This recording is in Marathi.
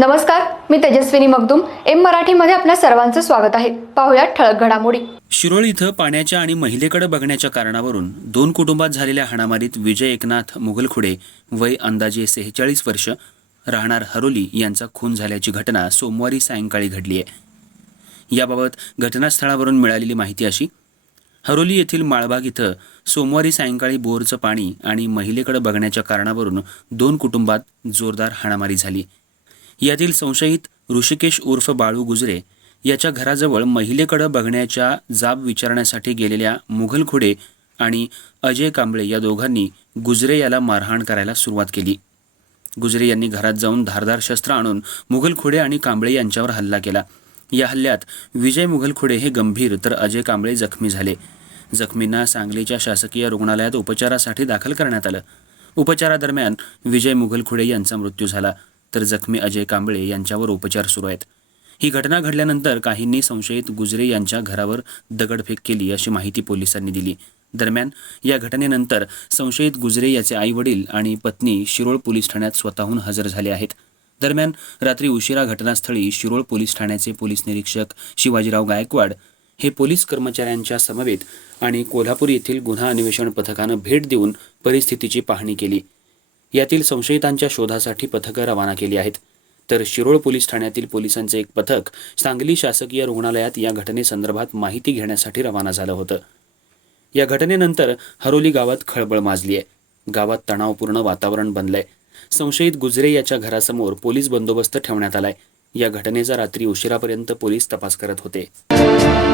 नमस्कार मी तेजस्विनी मगदुम. एम मराठीमध्ये आपल्या सर्वांचं स्वागत आहे. पाहुयात ठळक घडामोडी. शिरोळ इथं पाण्याच्या आणि महिलेकडे बघण्याच्या कारणावरून दोन कुटुंबात झालेल्या हाणामारीत विजय एकनाथ मुघलखुडे वय अंदाजे सेहेचाळीस वर्ष राहणार हरोली यांचा खून झाल्याची घटना सोमवारी सायंकाळी घडली आहे. याबाबत घटनास्थळावरून मिळालेली माहिती अशी हरोली येथील माळबाग इथं सोमवारी सायंकाळी बोरचं पाणी आणि महिलेकडे बघण्याच्या कारणावरून दोन कुटुंबात जोरदार हाणामारी झाली. यातील संशयित ऋषिकेश उर्फ बाळू गुजरे याच्या घराजवळ महिलेकडं बघण्याच्या जाब विचारण्यासाठी गेलेल्या मुघल खुडे आणि अजय कांबळे या दोघांनी गुजरे याला मारहाण करायला सुरुवात केली. गुजरे यांनी घरात जाऊन धारदार शस्त्र आणून मुघल खुडे आणि कांबळे यांच्यावर हल्ला केला. या हल्ल्यात विजय मुघलखुडे हे गंभीर तर अजय कांबळे जखमी झाले. जखमींना सांगलीच्या शासकीय रुग्णालयात उपचारासाठी दाखल करण्यात आलं. उपचारादरम्यान विजय मुघलखुडे यांचा मृत्यू झाला. तर जखमी अजय कांबळे यांच्यावर उपचार सुरू आहेत. ही घटना घडल्यानंतर काहींनी संशयित गुजरे यांच्या घरावर दगडफेक केली अशी माहिती पोलिसांनी दिली. दरम्यान या घटनेनंतर संशयित गुजरे याचे आई वडील आणि पत्नी शिरोळ पोलीस ठाण्यात स्वतःहून हजर झाले आहेत. दरम्यान रात्री उशिरा घटनास्थळी शिरोळ पोलीस ठाण्याचे पोलीस निरीक्षक शिवाजीराव गायकवाड हे पोलीस कर्मचाऱ्यांच्या समवेत आणि कोल्हापूर येथील गुन्हा अन्वेषण पथकानं भेट देऊन परिस्थितीची पाहणी केली. यातील संशयितांच्या शोधासाठी पथकं रवाना केली आहेत. तर शिरोळ पोलीस ठाण्यातील पोलिसांचे एक पथक सांगली शासकीय रुग्णालयात या घटनेसंदर्भात माहिती घेण्यासाठी रवाना झालं होतं. या घटनेनंतर हरोली गावात खळबळ माजली आहे. गावात तणावपूर्ण वातावरण बनलंय. संशयित गुजरे याच्या घरासमोर पोलीस बंदोबस्त ठेवण्यात आलाय. या घटनेचा रात्री उशिरापर्यंत पोलीस तपास करत होते.